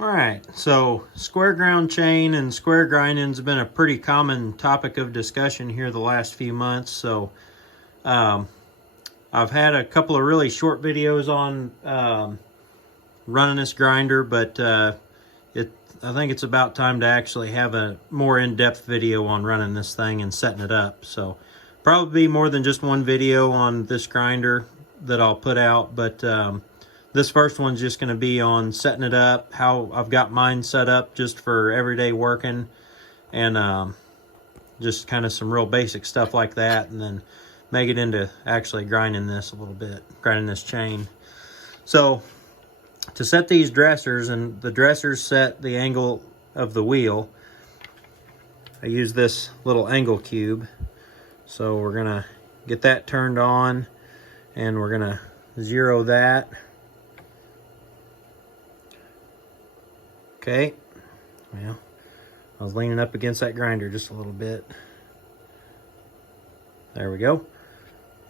Alright, so square ground chain and square grinding has been a pretty common topic of discussion here the last few months. So I've had a couple of really short videos on running this grinder, but I think it's about time to actually have a more in-depth video on running this thing and setting it up. So probably more than just one video on this grinder that I'll put out, but this first one's just going to be on setting it up, how I've got mine set up just for everyday working, and just kind of some real basic stuff like that, and then make it into actually grinding this a little bit, grinding this chain. So to set these dressers, and the dressers set the angle of the wheel, I use this little angle cube. So we're going to get that turned on, and we're going to zero that. Okay, well, I was leaning up against that grinder just a little bit. There we go.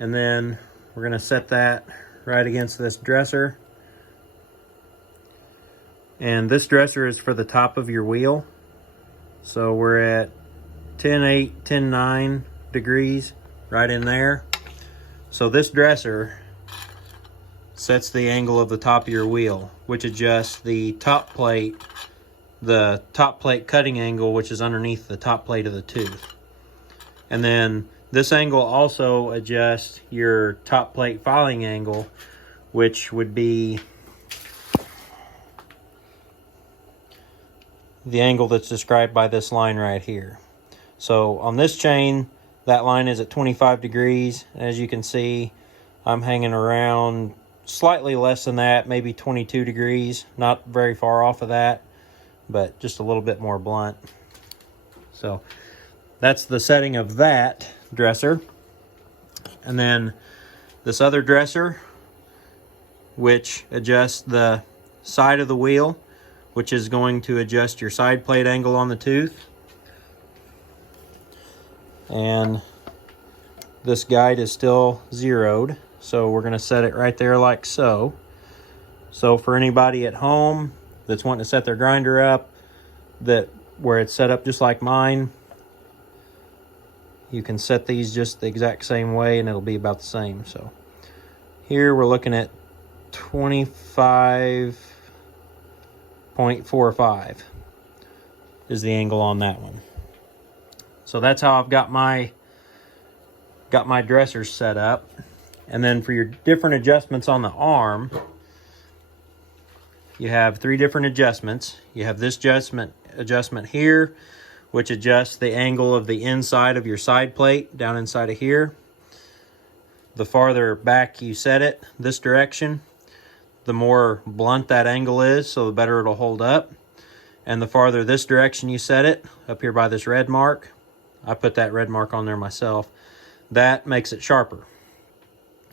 And then we're going to set that right against this dresser. And this dresser is for the top of your wheel. So we're at 10.8, 10.9 degrees right in there. So this dresser sets the angle of the top of your wheel, which adjusts the top plate cutting angle, which is underneath the top plate of the tooth. And then this angle also adjusts your top plate filing angle, which would be the angle that's described by this line right here. So on this chain, that line is at 25 degrees. As you can see, I'm hanging around slightly less than that, maybe 22 degrees. Not very far off of that, but just a little bit more blunt. So that's the setting of that dresser. And then this other dresser, which adjusts the side of the wheel, which is going to adjust your side plate angle on the tooth. And this guide is still zeroed, so we're going to set it right there like so. So for anybody at home that's wanting to set their grinder up, where it's set up just like mine, you can set these just the exact same way and it'll be about the same. So here we're looking at 25.45 is the angle on that one. So that's how I've got my dressers set up. And then for your different adjustments on the arm, you have 3 different adjustments. You have this adjustment here, which adjusts the angle of the inside of your side plate down inside of here. The farther back you set it, this direction, the more blunt that angle is, so the better it'll hold up. And the farther this direction you set it, up here by this red mark, I put that red mark on there myself, that makes it sharper.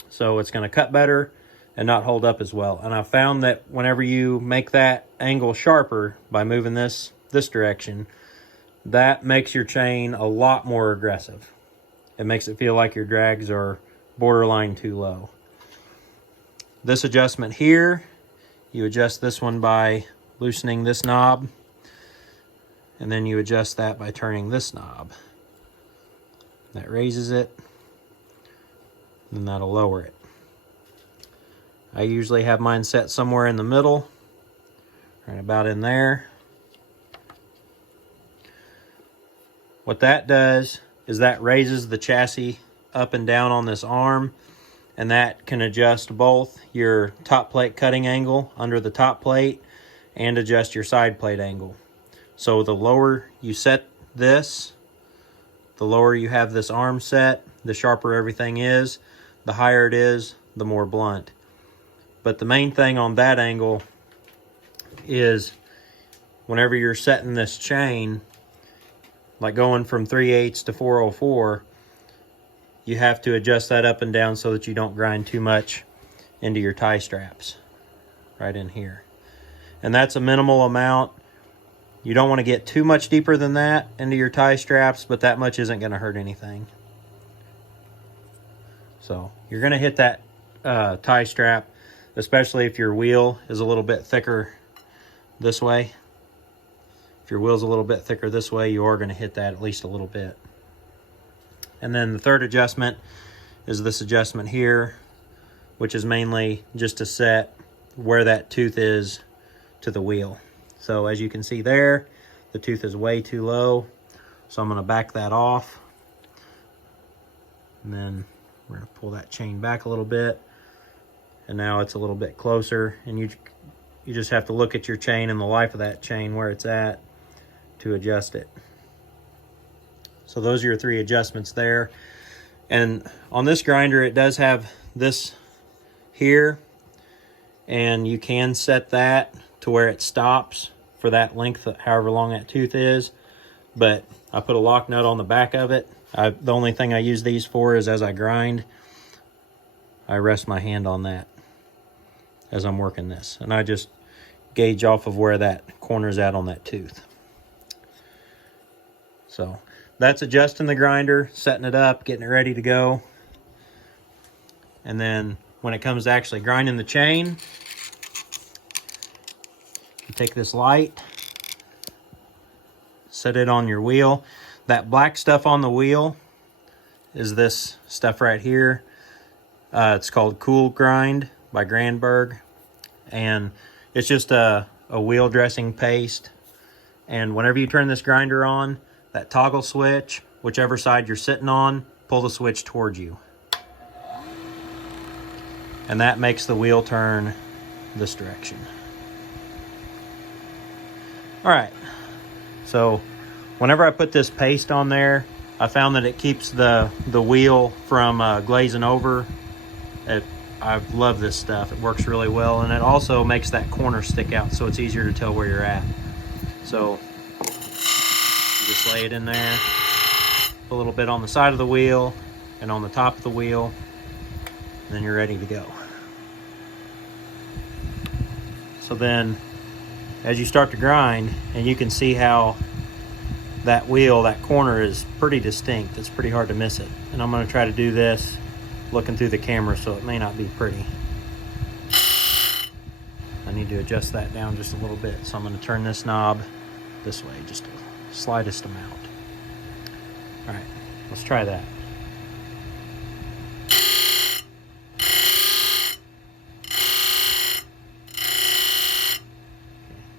So it's going to cut better and not hold up as well. And I found that whenever you make that angle sharper by moving this direction, that makes your chain a lot more aggressive. It makes it feel like your drags are borderline too low. This adjustment here, you adjust this one by loosening this knob, and then you adjust that by turning this knob. That raises it, and that'll lower it. I usually have mine set somewhere in the middle, right about in there. What that does is that raises the chassis up and down on this arm, and that can adjust both your top plate cutting angle under the top plate and adjust your side plate angle. So the lower you set this, the lower you have this arm set, the sharper everything is. The higher it is, the more blunt. But the main thing on that angle is whenever you're setting this chain, like going from 3/8 to 4/04, you have to adjust that up and down so that you don't grind too much into your tie straps right in here. And that's a minimal amount. You don't want to get too much deeper than that into your tie straps, but that much isn't going to hurt anything. So you're going to hit that tie strap, especially if your wheel is a little bit thicker this way. If your wheel's a little bit thicker this way, you are going to hit that at least a little bit. And then the third adjustment is this adjustment here, which is mainly just to set where that tooth is to the wheel. So as you can see there, the tooth is way too low. So I'm going to back that off. And then we're going to pull that chain back a little bit. And now it's a little bit closer. And you just have to look at your chain and the life of that chain, where it's at, to adjust it. So those are your 3 adjustments there. And on this grinder, it does have this here, and you can set that to where it stops for that length, however long that tooth is. But I put a lock nut on the back of it. The only thing I use these for is as I grind, I rest my hand on that as I'm working this. And I just gauge off of where that corner's at on that tooth. So that's adjusting the grinder, setting it up, getting it ready to go. And then when it comes to actually grinding the chain, you take this light, set it on your wheel. That black stuff on the wheel is this stuff right here. It's called Cool Grind by Grandberg. And it's just a wheel dressing paste. And whenever you turn this grinder on, that toggle switch, whichever side you're sitting on, pull the switch towards you. And that makes the wheel turn this direction. All right, so whenever I put this paste on there, I found that it keeps the wheel from glazing over. I love this stuff. It works really well, and it also makes that corner stick out so it's easier to tell where you're at. So just lay it in there, a little bit on the side of the wheel and on the top of the wheel, and then you're ready to go. So then as you start to grind, and you can see how that wheel, that corner is pretty distinct. It's pretty hard to miss it. And I'm going to try to do this looking through the camera, so it may not be pretty. I need to adjust that down just a little bit. So I'm going to turn this knob this way, just the slightest amount. All right, let's try that.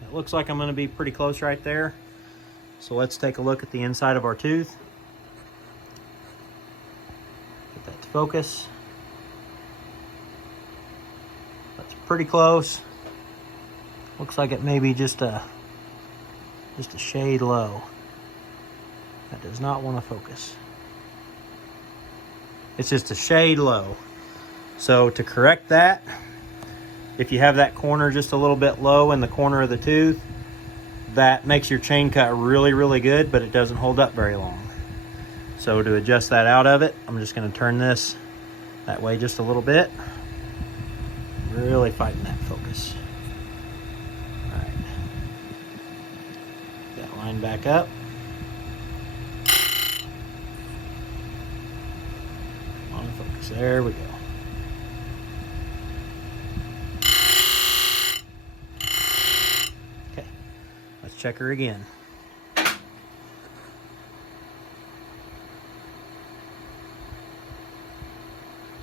It looks like I'm going to be pretty close right there. So let's take a look at the inside of our tooth. Get that to focus. That's pretty close. Looks like it may be just a shade low. That does not want to focus. It's just a shade low. So to correct that, if you have that corner just a little bit low in the corner of the tooth, that makes your chain cut really, really good, but it doesn't hold up very long. So to adjust that out of it, I'm just going to turn this that way just a little bit. Really fighting that focus. All right. Get that line back up. On focus. There we go. Check her again.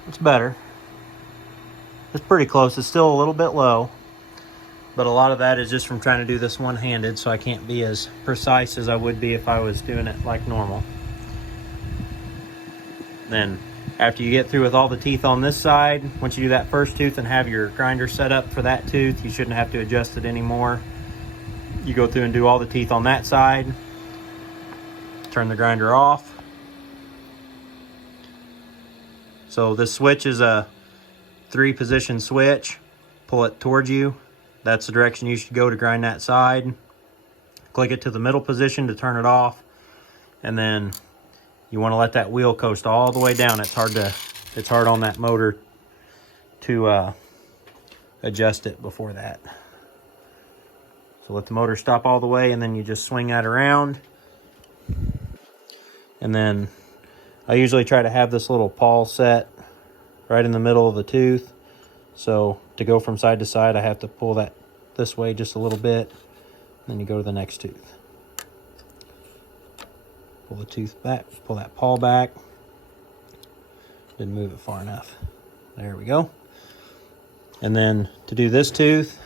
It's better. It's pretty close. It's still a little bit low, but a lot of that is just from trying to do this one-handed, so I can't be as precise as I would be if I was doing it like normal. Then after you get through with all the teeth on this side, once you do that first tooth and have your grinder set up for that tooth, you shouldn't have to adjust it anymore. You go through and do all the teeth on that side, turn the grinder off. So this switch is a 3-position switch. Pull it towards you. That's the direction you should go to grind that side. Click it to the middle position to turn it off. And then you want to let that wheel coast all the way down. It's hard on that motor to adjust it before that. So let the motor stop all the way, and then you just swing that around. And then I usually try to have this little pawl set right in the middle of the tooth. So to go from side to side, I have to pull that this way just a little bit. Then you go to the next tooth. Pull the tooth back, pull that paw back. Didn't move it far enough. There we go. And then to do this tooth,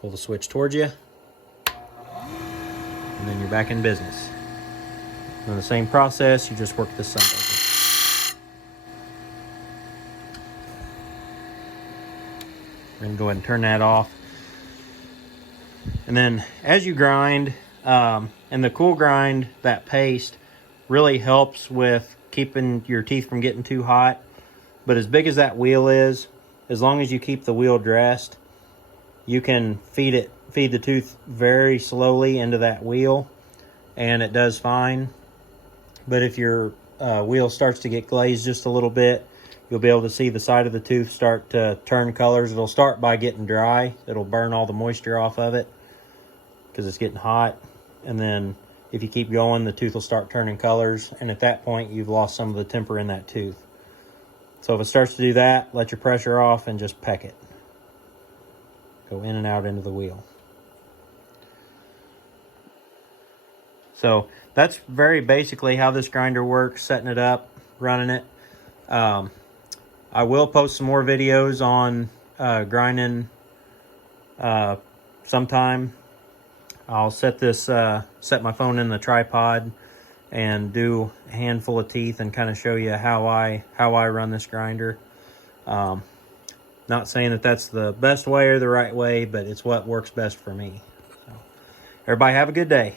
pull the switch towards you, and then you're back in business. And the same process, you just work this side over. Then go ahead and turn that off. And then as you grind, and the cool grind, that paste really helps with keeping your teeth from getting too hot. But as big as that wheel is, as long as you keep the wheel dressed, you can feed the tooth very slowly into that wheel, and it does fine. But if your wheel starts to get glazed just a little bit, you'll be able to see the side of the tooth start to turn colors. It'll start by getting dry. It'll burn all the moisture off of it because it's getting hot. And then if you keep going, the tooth will start turning colors. And at that point, you've lost some of the temper in that tooth. So if it starts to do that, let your pressure off and just peck it. Go in and out into the wheel. So that's very basically how this grinder works, setting it up, running it. I will post some more videos on grinding sometime. I'll set my phone in the tripod and do a handful of teeth and kind of show you how I run this grinder. Not saying that that's the best way or the right way, but it's what works best for me. So, everybody have a good day.